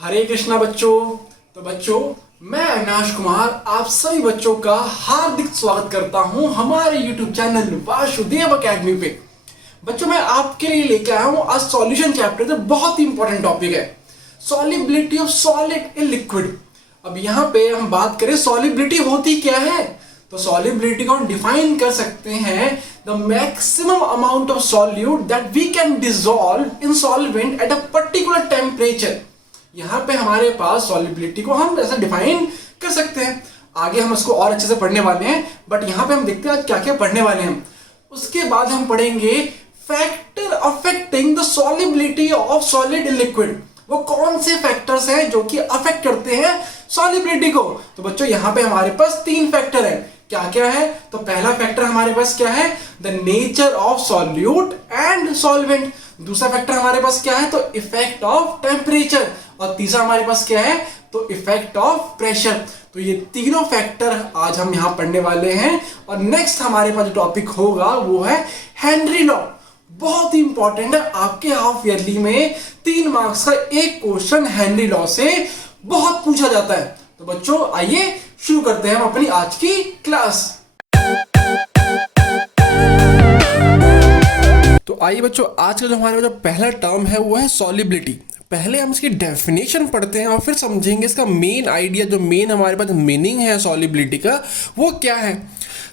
हरे कृष्णा बच्चों। तो बच्चों, मैं अविनाश कुमार आप सभी बच्चों का हार्दिक स्वागत करता हूं हमारे YouTube चैनल वासुदेव अकेडमी पे। बच्चों, मैं आपके लिए लेके आया हूं आज सॉल्यूशन चैप्टर। तो बहुत ही इंपॉर्टेंट टॉपिक है solubility of solid in liquid. अब यहाँ पे हम बात करें सॉलिबिलिटी होती क्या है, तो सॉलिबिलिटी को हम डिफाइन कर सकते हैं the maximum amount of solute that we can dissolve in solvent at a particular temperature. यहाँ पे हमारे पास सॉलिबिलिटी को हम ऐसा डिफाइन कर सकते हैं। आगे हम इसको और अच्छे से पढ़ने वाले हैं, बट यहाँ पे हम देखते हैं आज क्या क्या पढ़ने वाले हैं। उसके बाद हम पढ़ेंगे factor affecting the solubility of solid in liquid. वो कौन से फैक्टर्स हैं जो कि अफेक्ट करते हैं सॉलिबिलिटी को। तो बच्चों, यहाँ पे हमारे पास 3 फैक्टर है। क्या क्या है, तो पहला फैक्टर हमारे पास क्या है, the nature of solute and solvent. दूसरा फैक्टर हमारे पास क्या है, तो इफेक्ट ऑफ टेम्परेचर। और तीसरा हमारे पास क्या है, तो इफेक्ट ऑफ प्रेशर। तो ये तीनों फैक्टर आज हम यहां पढ़ने वाले हैं। और नेक्स्ट हमारे पास जो टॉपिक होगा वो है हेनरी लॉ। बहुत ही इंपॉर्टेंट है, आपके हाफ ईयरली में 3 मार्क्स का एक क्वेश्चन हेनरी लॉ से बहुत पूछा जाता है। तो बच्चों, आइए शुरू करते हैं हम अपनी आज की क्लास। तो आइए बच्चों, आज का जो हमारे जो पहला टर्म है वो है सॉलिबिलिटी। पहले हम इसकी डेफिनेशन पढ़ते हैं और फिर समझेंगे इसका मेन आइडिया, जो मेन हमारे पास मीनिंग है सॉलिबिलिटी का वो क्या है।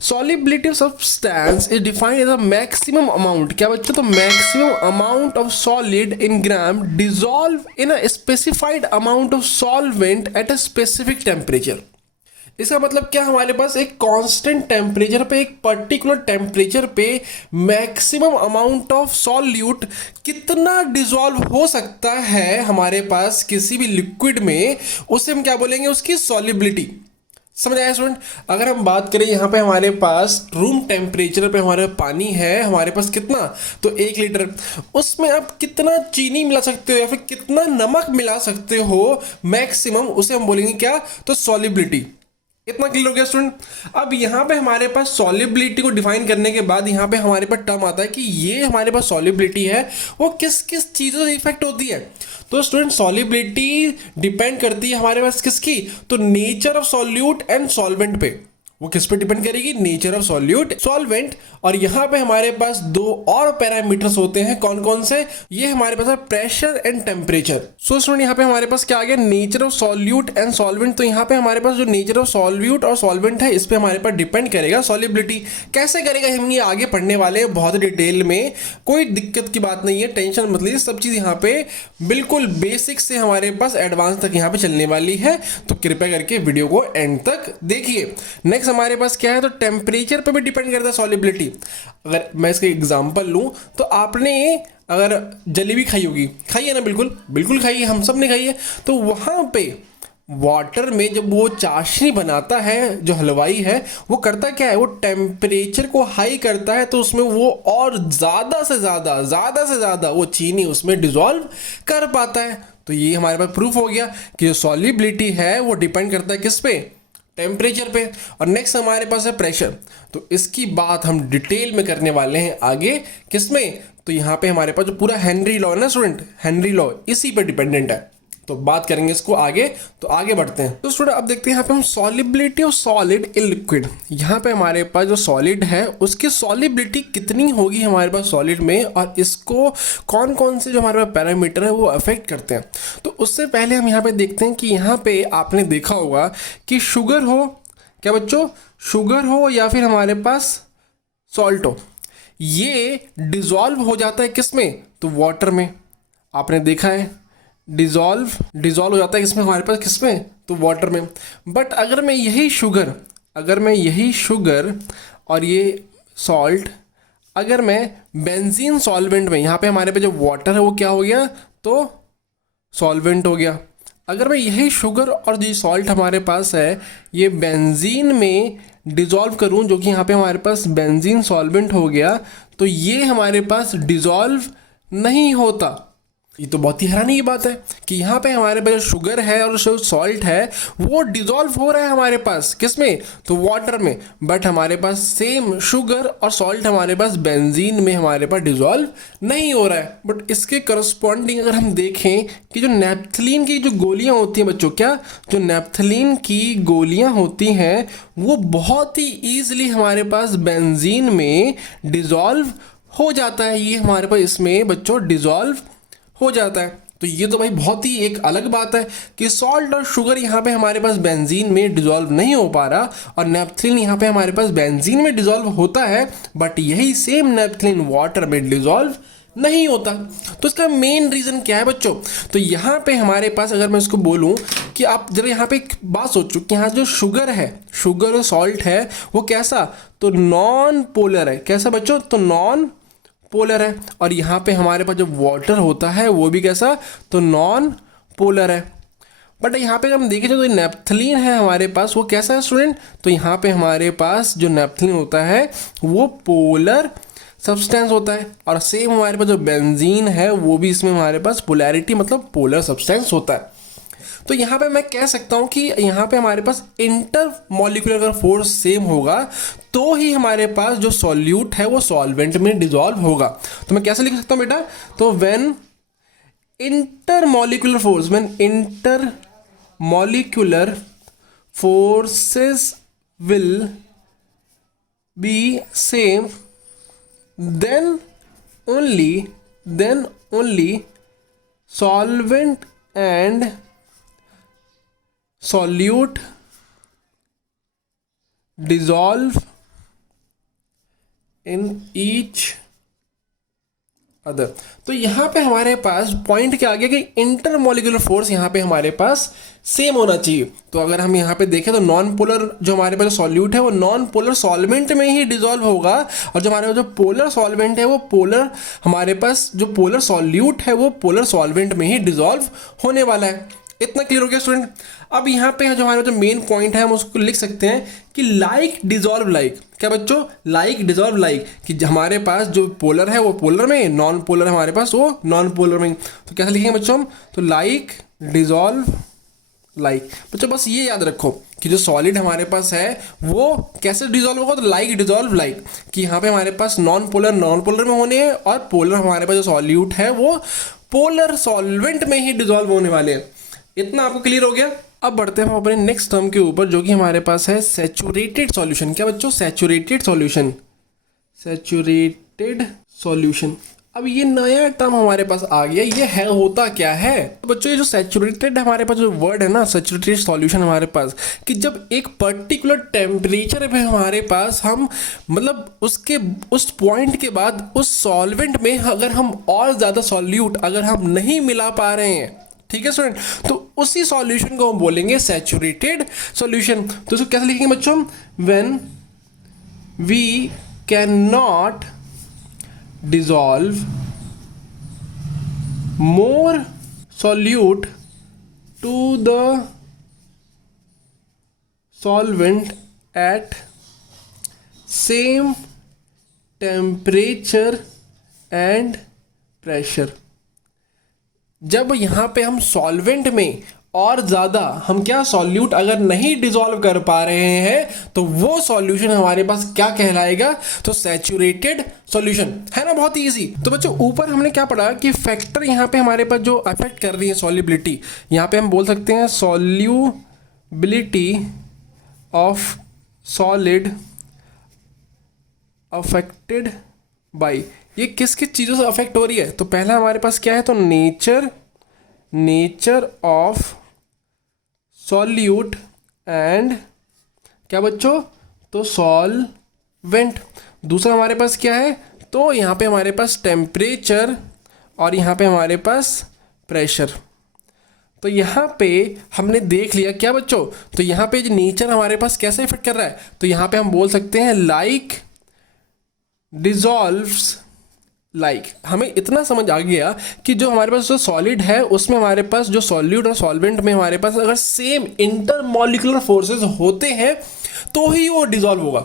Solubility of substance is defined as a maximum amount. क्या बच्चों, तो maximum amount of solid in gram dissolve in a specified amount of solvent at a specific temperature. इसका मतलब क्या, हमारे पास एक कांस्टेंट टेम्परेचर पे, एक पर्टिकुलर टेम्परेचर पे मैक्सिमम अमाउंट ऑफ सॉल्यूट कितना डिसॉल्व हो सकता है हमारे पास किसी भी लिक्विड में, उसे हम क्या बोलेंगे, उसकी सॉलिबिलिटी। समझ आया स्टूडेंट। अगर हम बात करें यहाँ पे हमारे पास रूम टेम्परेचर पे हमारे पानी है, हमारे पास कितना, तो 1 लीटर। उसमें आप कितना चीनी मिला सकते हो या फिर कितना नमक मिला सकते हो मैक्सिमम, उसे हम बोलेंगे क्या, तो सॉलिबिलिटी। इतना क्लियर हो गया स्टूडेंट। अब यहाँ पे हमारे पास सॉलिबिलिटी को डिफाइन करने के बाद यहाँ पे हमारे पास टर्म आता है कि ये हमारे पास सॉलिबिलिटी है वो किस किस चीज़ों से इफेक्ट होती है। तो स्टूडेंट, सॉलिबिलिटी डिपेंड करती है हमारे पास किसकी, तो nature of solute and solvent पे। वो किस पे डिपेंड करेगी, नेचर ऑफ सॉल्यूट, सॉल्वेंट। और यहाँ पे हमारे पास 2 और पैरामीटर्स होते हैं। कौन कौन से, ये हमारे पास है pressure and temperature. So student, यहाँ पे हमारे पास क्या आ गया, nature of solute and solvent. तो यहाँ पे हमारे पास जो नेचर ऑफ सॉल्यूट और सॉल्वेंट है, इस पे हमारे पास डिपेंड करेगा सॉलिबिलिटी। कैसे करेगा, हम ये आगे पढ़ने वाले हैं बहुत डिटेल में। कोई दिक्कत की बात नहीं है, टेंशन मत लीजिए। सब चीज़ यहाँ पे बिल्कुल बेसिक से हमारे पास एडवांस तक यहाँ पे चलने वाली है। तो कृपया करके वीडियो को एंड तक देखिए। नेक्स्ट हमारे पास क्या है, तो टेम्परेचर पे भी डिपेंड करता है सॉलिबिलिटी। अगर मैं इसका एग्जांपल लूं, तो आपने अगर जलेबी खाई होगी, खाई है ना, बिल्कुल बिल्कुल खाई है, हम सब ने खाई है। तो वहां पे वाटर में जब वो चाशनी बनाता है, जो हलवाई है, वो करता क्या है, वो टेम्परेचर को हाई करता है। तो उसमें वो और ज़्यादा से ज़्यादा वो चीनी उसमें डिसॉल्व कर पाता है। तो ये हमारे पास प्रूफ हो गया कि जो सॉलिबिलिटी है वो डिपेंड करता है किस पे, टेम्परेचर पे। और नेक्स्ट हमारे पास है प्रेशर। तो इसकी बात हम डिटेल में करने वाले हैं आगे, किसमें, तो यहाँ पे हमारे पास जो पूरा हेनरी लॉ है ना स्टूडेंट, हेनरी लॉ इसी पे डिपेंडेंट है। तो बात करेंगे इसको आगे। तो आगे बढ़ते हैं। तो स्टूडेंट, अब देखते हैं यहाँ पे हम solubility of solid in liquid. यहाँ पे हमारे पास जो सॉलिड है उसकी सॉलिबिलिटी कितनी होगी हमारे पास सॉलिड में, और इसको कौन कौन से जो हमारे पास पैरामीटर है वो अफेक्ट करते हैं। तो उससे पहले हम यहाँ पे देखते हैं कि यहाँ पे आपने देखा होगा कि शुगर हो, क्या बच्चों, शुगर हो या फिर हमारे पास सॉल्ट हो, ये डिसॉल्व हो जाता है किसमें, तो वाटर में। आपने देखा है डिसॉल्व हो जाता है किसमें, हमारे पास किसमें, तो वाटर में। बट अगर मैं यही शुगर और ये सॉल्ट, अगर मैं बेंजीन सॉल्वेंट में, यहाँ पे हमारे पे जो वाटर है वो क्या हो गया, तो सॉल्वेंट हो गया। अगर मैं यही शुगर और जो सॉल्ट हमारे पास है ये बेंजीन में डिसॉल्व करूँ, जो कि यहाँ पे हमारे पास बेंजीन सॉल्वेंट हो गया, तो ये हमारे पास डिसॉल्व नहीं होता। ये तो बहुत ही हैरानी की बात है कि यहाँ पे हमारे पास जो शुगर है और जो सॉल्ट है वो डिजॉल्व हो रहा है हमारे पास किस में, तो वाटर में। बट हमारे पास सेम शुगर और सॉल्ट हमारे पास बेंजीन में हमारे पास डिजॉल्व नहीं हो रहा है। बट इसके करस्पॉन्डिंग अगर हम देखें कि जो नेप्थलीन की जो गोलियाँ होती हैं बच्चों, क्या जो नेप्थलीन की गोलियाँ होती हैं वो बहुत ही ईजिली हमारे पास बेंजीन में डिजॉल्व हो जाता है। ये हमारे पास इसमें बच्चों डिजॉल्व हो जाता है। तो ये तो भाई बहुत ही एक अलग बात है कि सॉल्ट और शुगर यहाँ पे हमारे पास बेंजीन में डिजॉल्व नहीं हो पा रहा और नेप्थलीन यहाँ पे हमारे पास बेंजीन में डिजॉल्व होता है, बट यही सेम नेप्थलीन वाटर में डिजॉल्व नहीं होता। तो इसका मेन रीज़न क्या है बच्चों, तो यहाँ पे हमारे पास अगर मैं इसको बोलूँ कि आप जरा यहाँ पे एक बात सोचो कि यहाँ जो शुगर है, शुगर और सॉल्ट है वो कैसा, तो नॉन पोलर है। कैसा बच्चों, तो नॉन पोलर है। और यहाँ पे हमारे पास जो वाटर होता है वो भी कैसा, तो नॉन पोलर है। बट यहाँ पे अगर हम देखें तो नेप्थलीन है हमारे पास, वो कैसा है स्टूडेंट, तो यहाँ पे हमारे पास जो नेप्थलीन होता है वो पोलर सब्सटेंस होता है। और सेम हमारे पास जो बेंजीन है वो भी इसमें हमारे पास पोलैरिटी मतलब पोलर सब्सटेंस होता है। तो यहाँ पे मैं कह सकता हूँ कि यहाँ पे हमारे पास इंटर मॉलिक्यूलर अगर फोर्स सेम होगा तो ही हमारे पास जो सॉल्यूट है वो सॉल्वेंट में डिजॉल्व होगा। तो मैं कैसे लिख सकता हूँ बेटा, तो when inter molecular force, when inter molecular forces will be same then only solvent and solute dissolve in each other. तो यहाँ पे हमारे पास पॉइंट क्या आ गया कि इंटर मॉलिक्यूलर फोर्स यहाँ पे हमारे पास सेम होना चाहिए। तो अगर हम यहाँ पे देखें तो नॉन पोलर जो हमारे पास सॉल्यूट है वो नॉन पोलर सॉल्वेंट में ही डिजॉल्व होगा, और जो हमारे पास जो पोलर सॉल्वेंट है वो पोलर, हमारे पास जो पोलर सॉल्यूट है वो पोलर सॉल्वेंट में ही डिजॉल्व होने वाला है। इतना क्लियर हो गया स्टूडेंट। अब यहाँ पे जो हमारा जो मेन पॉइंट है हम उसको लिख सकते हैं कि लाइक डिजॉल्व लाइक। क्या बच्चों, लाइक डिजॉल्व लाइक, कि हमारे पास जो पोलर है वो पोलर में, नॉन पोलर हमारे पास वो नॉन पोलर में। तो कैसे लिखेंगे बच्चों हम, तो लाइक डिजॉल्व लाइक। बच्चों बस ये याद रखो कि जो सॉलिड हमारे पास है वो कैसे डिजॉल्व होगा, तो लाइक डिजॉल्व लाइक, कि यहाँ पे हमारे पास नॉन पोलर में होने हैं और पोलर हमारे पास जो सॉल्यूट है वो पोलर सॉल्वेंट में ही डिजॉल्व होने वाले हैं। इतना आपको क्लियर हो गया। अब बढ़ते हैं हम अपने नेक्स्ट टर्म के ऊपर जो कि हमारे पास है सैचुरेटेड सॉल्यूशन। क्या बच्चों, सैचुरेटेड सॉल्यूशन, सैचुरेटेड सॉल्यूशन। अब ये नया टर्म हमारे पास आ गया, ये है होता क्या है, तो बच्चों ये जो सैचुरेटेड हमारे पास जो वर्ड है ना, सैचुरेटेड सॉल्यूशन हमारे पास, कि जब एक पर्टिकुलर टेम्परेचर पे हमारे पास हम मतलब उसके उस पॉइंट के बाद उस सॉल्वेंट में अगर हम और ज़्यादा सॉल्यूट अगर हम नहीं मिला पा रहे हैं, ठीक है स्टूडेंट, तो उसी सॉल्यूशन को हम बोलेंगे सैचुरेटेड सॉल्यूशन। तो इसको कैसे लिखेंगे बच्चों, when we can not dissolve more solute to the solvent at same temperature and pressure। जब यहाँ पे हम सॉल्वेंट में और ज़्यादा हम क्या सॉल्यूट अगर नहीं डिसॉल्व कर पा रहे हैं तो वो सॉल्यूशन हमारे पास क्या कहलाएगा, तो सैचुरेटेड सॉल्यूशन, है ना, बहुत ही इजी। तो बच्चों ऊपर हमने क्या पढ़ा कि फैक्टर यहाँ पे हमारे पास जो अफेक्ट कर रही है सॉल्युबिलिटी, यहाँ पे हम बोल सकते हैं solubility of solid affected by, ये किस किस चीज़ों से अफेक्ट हो रही है। तो पहला हमारे पास क्या है, तो नेचर ऑफ सॉल्यूट एंड क्या बच्चों, तो सॉल्वेंट। दूसरा हमारे पास क्या है, तो यहाँ पे हमारे पास टेम्परेचर और यहाँ पे हमारे पास प्रेशर। तो यहाँ पे हमने देख लिया क्या बच्चों, तो यहाँ पे जो नेचर हमारे पास कैसे इफेक्ट कर रहा है, तो यहाँ पे हम बोल सकते हैं लाइक डिजॉल्व्स लाइक। हमें इतना समझ आ गया कि जो हमारे पास जो सॉलिड है उसमें हमारे पास जो सॉल्यूट और सॉल्वेंट में हमारे पास अगर सेम इंटरमॉलिक्यूलर फोर्सेस होते हैं तो ही वो डिसॉल्व होगा,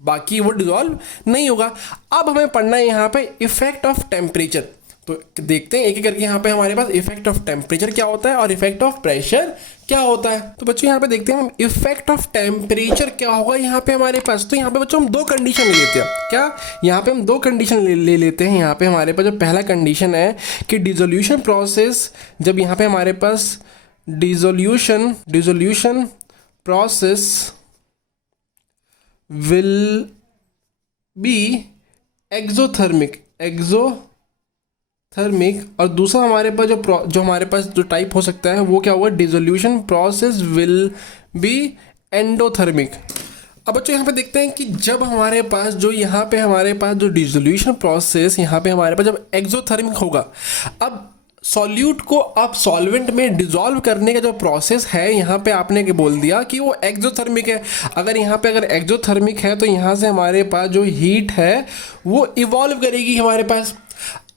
बाकी वो डिसॉल्व नहीं होगा। अब हमें पढ़ना है यहाँ पे इफेक्ट ऑफ टेम्परेचर। तो देखते हैं एक एक करके यहाँ पे हमारे पास इफेक्ट ऑफ टेम्परेचर क्या होता है और इफेक्ट ऑफ प्रेशर क्या होता है। तो बच्चों यहाँ पे देखते हैं हम इफेक्ट ऑफ टेम्परेचर क्या होगा यहाँ पे हमारे पास। तो यहाँ पे बच्चों हम दो कंडीशन ले लेते हैं। क्या, यहाँ पे हम दो कंडीशन ले लेते हैं। यहाँ पे हमारे पास जो पहला कंडीशन है कि डिसोल्यूशन प्रोसेस, जब यहाँ पे हमारे पास dissolution process will be exothermic और दूसरा हमारे पास जो हमारे पास जो टाइप हो सकता है वो क्या होगा, dissolution process will B endothermic. अब बच्चों यहाँ पे देखते हैं कि जब हमारे पास जो यहाँ पे हमारे पास जो डिसोल्यूशन प्रोसेस यहाँ पे हमारे पास जब एक्सोथर्मिक होगा, अब सॉल्यूट को आप सॉल्वेंट में डिसॉल्व करने का जो प्रोसेस है यहाँ पे आपने के बोल दिया कि वो एक्सोथर्मिक है। अगर यहाँ पे अगर एक्सोथर्मिक है तो यहाँ से हमारे पास जो हीट है वो इवॉल्व करेगी हमारे पास।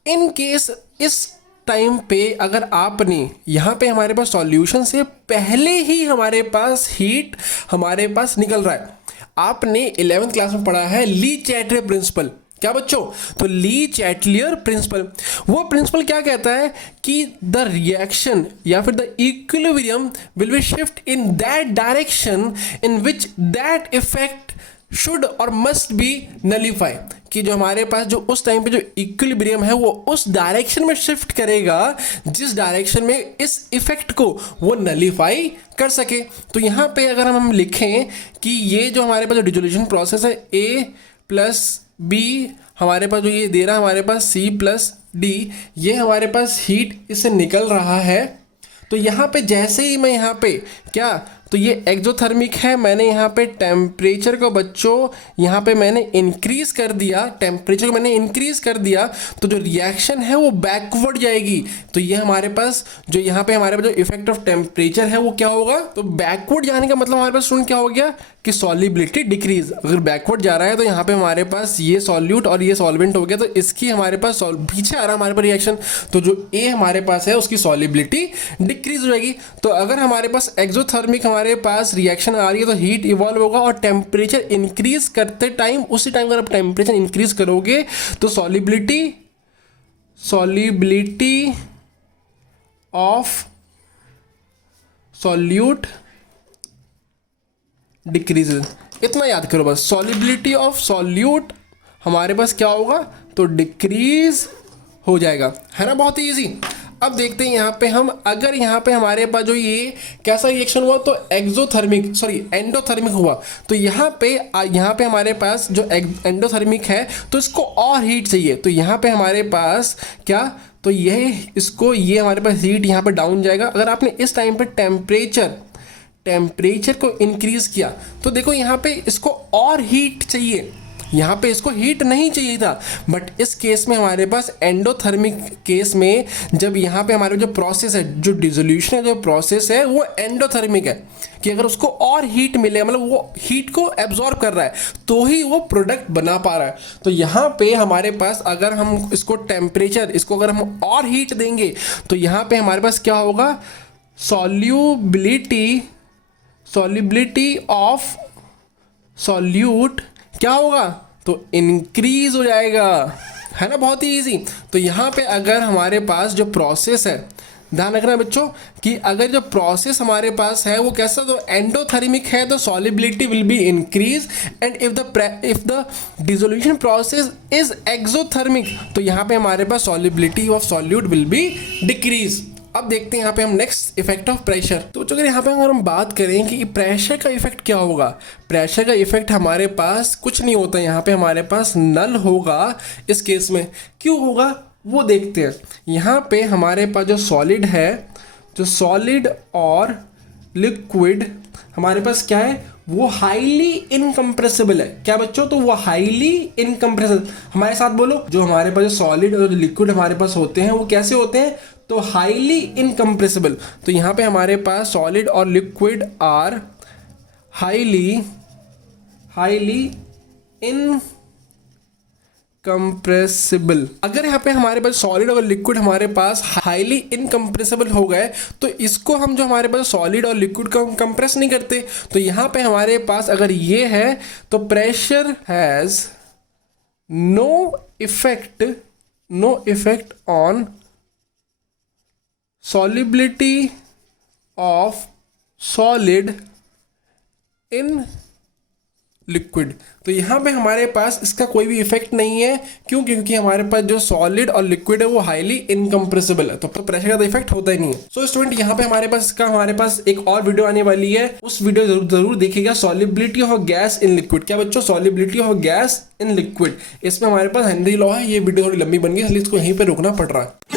इन केस इस टाइम पे अगर आपने यहाँ पे हमारे पास सॉल्यूशन से पहले ही हमारे पास हीट हमारे पास निकल रहा है। आपने 11th क्लास में पढ़ा है ली चैटले प्रिंसिपल। क्या बच्चों, तो ली चैटलियर प्रिंसिपल, वो प्रिंसिपल क्या कहता है कि द रिएक्शन या फिर the equilibrium will be shift in that direction in which that effect should और मस्ट बी नलीफाई, कि जो हमारे पास जो उस टाइम पे जो इक्विलिब्रियम है वो उस डायरेक्शन में शिफ्ट करेगा जिस डायरेक्शन में इस इफेक्ट को वो नलीफाई कर सके। तो यहाँ पे अगर हम लिखें कि ये जो हमारे पास जो डिसोल्यूशन प्रोसेस है A प्लस B, हमारे पास जो ये दे रहा है हमारे पास C प्लस D, ये हमारे पास हीट इससे निकल रहा है। तो यहाँ पे जैसे ही मैं यहाँ पे क्या, तो ये एक्सोथर्मिक है, मैंने यहाँ पे टेम्परेचर को बच्चों यहाँ पे मैंने इंक्रीज कर दिया, टेम्परेचर को मैंने इंक्रीज कर दिया, तो जो रिएक्शन है वो बैकवर्ड जाएगी। तो ये हमारे पास जो यहाँ पे हमारे पास जो इफेक्ट ऑफ टेम्परेचर है वो क्या होगा, तो बैकवर्ड जाने का मतलब हमारे पास स्टूडेंट क्या हो गया कि सॉल्युबिलिटी डिक्रीज। अगर बैकवर्ड जा रहा है तो यहाँ पे हमारे पास ये सॉल्यूट और ये सॉल्वेंट हो गया, तो इसकी हमारे पास पीछे आ रहा है हमारे पास रिएक्शन, तो जो ए हमारे पास है उसकी सॉल्युबिलिटी डिक्रीज हो जाएगी। तो अगर हमारे पास एक्सोथर्मिक हमारे पास रिएक्शन आ रही है तो हीट इवॉल्व होगा और टेम्परेचर इंक्रीज करते टाइम, उसी टाइम अगर आप टेम्परेचर इंक्रीज करोगे तो सॉल्युबिलिटी ऑफ सॉल्यूट डिक्रीजेज। इतना याद करो बस, सॉल्युबिलिटी ऑफ सॉल्यूट हमारे पास क्या होगा, तो डिक्रीज हो जाएगा, है ना, बहुत ही ईजी। अब देखते हैं यहाँ पे हम, अगर यहाँ पे हमारे पास जो ये कैसा रिएक्शन हुआ, तो एंडोथर्मिक हुआ, तो यहाँ पे हमारे पास जो एंडोथर्मिक है तो इसको और हीट चाहिए। तो यहाँ पे हमारे पास क्या, तो ये हमारे पास हीट यहाँ पे डाउन जाएगा। अगर आपने इस टाइम पे टेम्परेचर को इंक्रीज किया तो देखो यहाँ पे इसको और हीट चाहिए, यहाँ पे इसको हीट नहीं चाहिए था। बट इस केस में हमारे पास एंडोथर्मिक केस में जब यहाँ पे हमारे जो प्रोसेस है, जो डिसोल्यूशन है, जो प्रोसेस है वो एंडोथर्मिक है, कि अगर उसको और हीट मिले, मतलब वो हीट को एब्जॉर्ब कर रहा है तो ही वो प्रोडक्ट बना पा रहा है। तो यहाँ पे हमारे पास अगर हम इसको टेम्परेचर, इसको अगर हम और हीट देंगे तो यहाँ पे हमारे पास क्या होगा, सॉल्युबिलिटी ऑफ सॉल्यूट क्या होगा, तो इंक्रीज हो जाएगा, है ना, बहुत ही इजी। तो यहाँ पे अगर हमारे पास जो प्रोसेस है, ध्यान रखना बच्चों कि अगर जो प्रोसेस हमारे पास है वो कैसा, तो एंडोथर्मिक है तो solubility will be increase, and if the dissolution process is exothermic तो यहाँ पे हमारे पास solubility of solute will be decrease. अब देखते हैं यहाँ पे हम नेक्स्ट इफेक्ट ऑफ प्रेशर। तो अगर यहाँ पे अगर हम बात करें कि प्रेशर का इफेक्ट क्या होगा, प्रेशर का इफेक्ट हमारे पास कुछ नहीं होता, यहाँ पे हमारे पास नल होगा इस केस में। क्यों होगा वो देखते हैं। यहाँ पे हमारे पास जो सॉलिड है, जो सॉलिड और लिक्विड हमारे पास क्या है, वो हाईली इनकम्प्रेसिबल है। क्या बच्चों, तो वो हाईली इनकम्प्रेसिबल, हमारे साथ बोलो, जो हमारे पास जो सॉलिड और जो लिक्विड हमारे पास होते हैं वो कैसे होते हैं, तो हाईली इनकम्प्रेसिबल। तो यहाँ पे हमारे पास सॉलिड और लिक्विड आर हाईली इनकम्प्रेसिबल। अगर यहाँ पे हमारे पास सॉलिड और लिक्विड हमारे पास हाईली इनकम्प्रेसिबल हो गए तो इसको हम जो हमारे पास सॉलिड और लिक्विड को हम कंप्रेस नहीं करते। तो यहाँ पे हमारे पास अगर ये है तो pressure has no effect no effect on solubility of solid in liquid. तो यहाँ पे हमारे पास इसका कोई भी इफेक्ट नहीं है। क्यों? क्योंकि हमारे पास जो सॉलिड और लिक्विड है वो हाईली इनकम्प्रेसिबल है, तो प्रेशर का तो इफेक्ट होता ही नहीं है। सो स्टूडेंट, यहाँ पे हमारे पास एक और वीडियो आने वाली है, उस वीडियो जरूर देखिएगा, solubility of gas in liquid. क्या बच्चों? Solubility of gas in liquid. इसमें हमारे पास हेनरी लॉ है। ये वीडियो थोड़ी लंबी बन गई इसलिए इसको यहीं पर रोकना पड़ रहा है।